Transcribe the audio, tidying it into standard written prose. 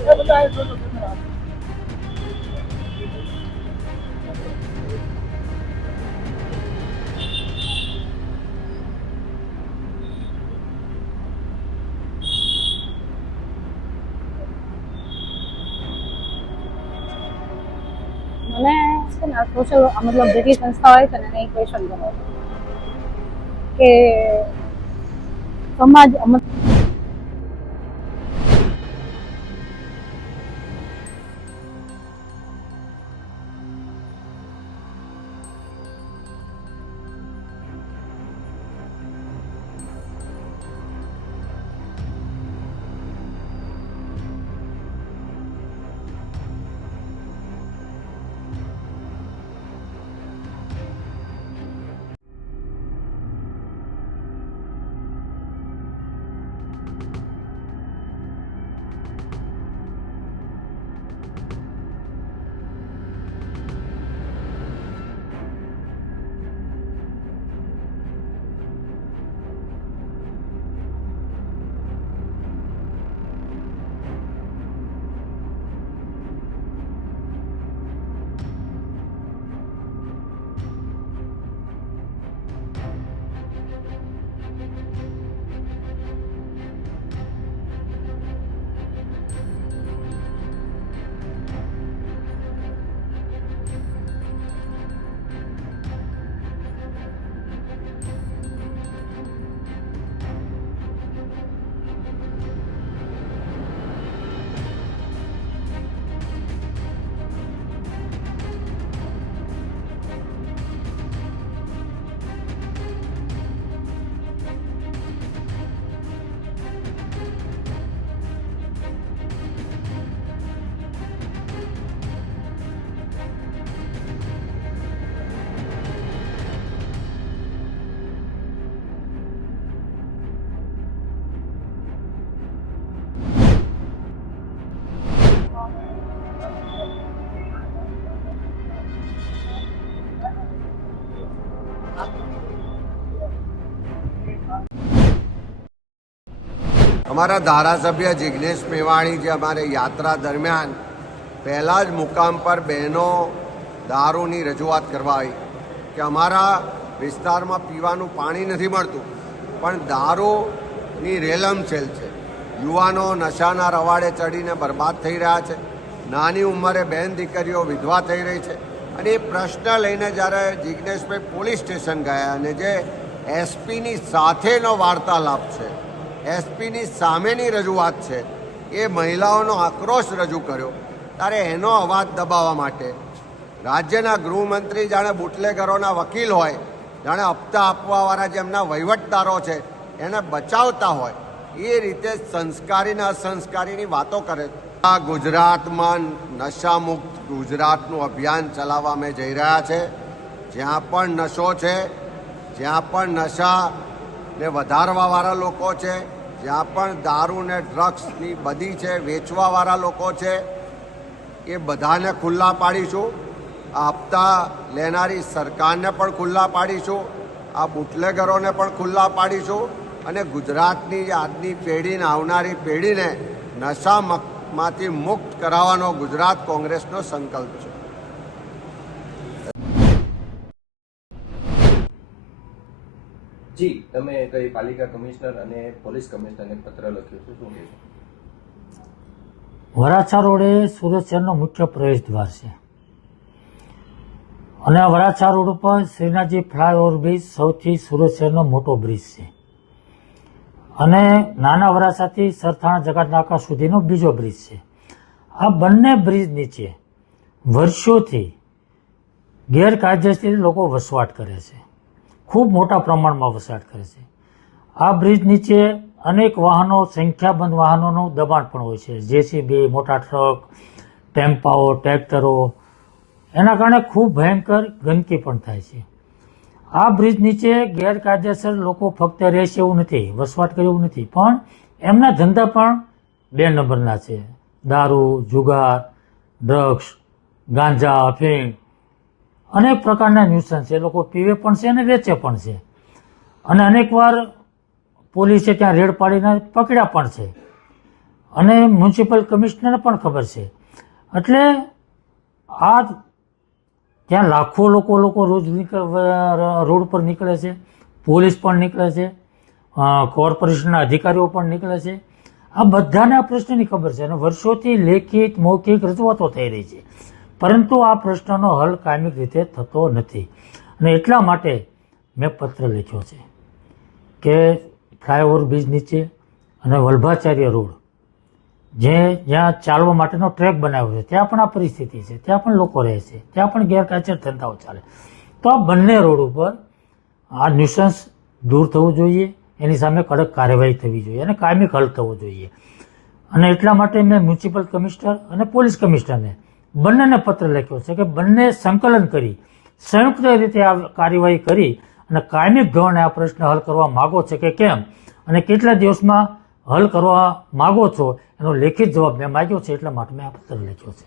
મને છે ને સોશિયલ મતલબ જેટલી સંસ્થા હોય છે ને એને ક્વેશ્ચન કરે કે સમાજ અમારા ધારાસભ્ય જિગ્નેશ મેવાણી જે અમારે યાત્રા દરમિયાન પહેલાં જ મુકામ પર બહેનો દારૂની રજૂઆત કરવા આવી કે અમારા વિસ્તારમાં પીવાનું પાણી નથી મળતું, પણ દારૂની રેલમછેલ છે. યુવાનો નશાના રવાડે ચડીને બરબાદ થઈ રહ્યા છે. નાની ઉંમરે બહેન દીકરીઓ વિધવા થઈ રહી છે. અને એ પ્રશ્ન લઈને જ્યારે જિગ્નેશભાઈ પોલીસ સ્ટેશન ગયા અને જે એસપીની સાથેનો વાર્તાલાપ છે, એસપીની સામેની રજૂઆત છે, એ મહિલાઓનો આક્રોશ રજૂ કર્યો, ત્યારે એનો અવાજ દબાવવા માટે રાજ્યના ગૃહમંત્રી જાણે બુટલેગરોના વકીલ હોય, જાણે હપ્તા આપવાવાળા જેમના વહીવટદારો છે એને બચાવતા હોય એ રીતે સંસ્કારી ને અસંસ્કારીની વાતો કરે. આ ગુજરાતમાં નશામુક્ત ગુજરાતનું અભિયાન ચલાવવા અમે જઈ રહ્યા છે. જ્યાં પણ નશો છે, જ્યાં પણ નશાને વધારવાવાળા લોકો છે, જ્યાં પણ દારૂ ને ડ્રગ્સની બધી છે વેચવાવાળા લોકો છે, એ બધાને ખુલ્લા પાડીશું. આ હપ્તા લેનારી સરકારને પણ ખુલ્લા પાડીશું, આ બુટલેગરોને પણ ખુલ્લા પાડીશું અને ગુજરાતની આજની પેઢીને, આવનારી પેઢીને નશામાંથી મુક્ત કરાવવાનો ગુજરાત કોંગ્રેસનો સંકલ્પ છે. જી, તમે કઈ પાલિકા કમિશનર અને પોલીસ કમિશનરને પત્ર લખ્યો છે, શું કહેશો? વરાછા રોડે સુરત શહેરનો મુખ્ય પ્રવેશ દ્વાર છે અને આ વરાછા રોડ ઉપર શ્રીનાથજી ફ્લાયઓવર બ્રિજ સૌથી સુરત શહેરનો મોટો બ્રિજ છે અને નાના વરાછાથી સરથાણા જકાતનાકા સુધીનો બીજો બ્રિજ છે. આ બંને બ્રિજ નીચે વર્ષોથી ગેરકાયદેસર લોકો વસવાટ કરે છે, ખૂબ મોટા પ્રમાણમાં વસવાટ કરે છે. આ બ્રિજ નીચે અનેક વાહનો, સંખ્યાબંધ વાહનોનું દબાણ પણ હોય છે, જેસીબી, મોટા ટ્રક, ટેમ્પાઓ, ટ્રેક્ટરો. એના કારણે ખૂબ ભયંકર ગંદકી પણ થાય છે. આ બ્રિજ નીચે ગેરકાયદેસર લોકો ફક્ત રહેશે એવું નથી, વસવાટ કરે એવું નથી, પણ એમના ધંધા પણ 2 નંબરના છે. દારૂ, જુગાર, ડ્રગ્સ, ગાંજા, અફીણ, અનેક પ્રકારના ન્યુસન્સ છે. એ લોકો પીવે પણ છે અને વેચે પણ છે અને અનેકવાર પોલીસે ત્યાં રેડ પાડીને પકડ્યા પણ છે. અને મ્યુનિસિપલ કમિશનરને પણ ખબર છે. એટલે આ ત્યાં લાખો લોકો રોજ રોડ પર નીકળે છે, પોલીસ પણ નીકળે છે, કોર્પોરેશનના અધિકારીઓ પણ નીકળે છે. આ બધાને આ પ્રશ્નની ખબર છે અને વર્ષોથી લેખિત મૌખિક રજૂઆતો થઈ રહી છે, પરંતુ આ પ્રશ્નનો હલ કાયમિક રીતે થતો નથી. અને એટલા માટે મેં પત્ર લખ્યો છે કે ફ્લાયઓવર બ્રિજ નીચે અને વલ્ભાચાર્ય રોડ જ્યાં ચાલવા માટેનો ટ્રેક બનાવ્યો છે ત્યાં પણ આ પરિસ્થિતિ છે, ત્યાં પણ લોકો રહે છે, ત્યાં પણ ગેરકાયદેસર ધંધાઓ ચાલે. તો આ બંને રોડ ઉપર આ ન્યુસન્સ દૂર થવું જોઈએ, એની સામે કડક કાર્યવાહી થવી જોઈએ અને કાયમિક હલ થવો જોઈએ. અને એટલા માટે મેં મ્યુનિસિપલ કમિશનર અને પોલીસ કમિશનરને બંનેને પત્ર લખ્યો છે કે બંને સંકલન કરી સંયુક્ત રીતે આ કાર્યવાહી કરી અને કાયમિક ધોરણે આ પ્રશ્ન હલ કરવા માગો છે કે કેમ અને કેટલા દિવસમાં હલ કરવા માગો છો એનો લેખિત જવાબ મેં માગ્યો છે. એટલા માટે મેં આ પત્ર લખ્યો છે.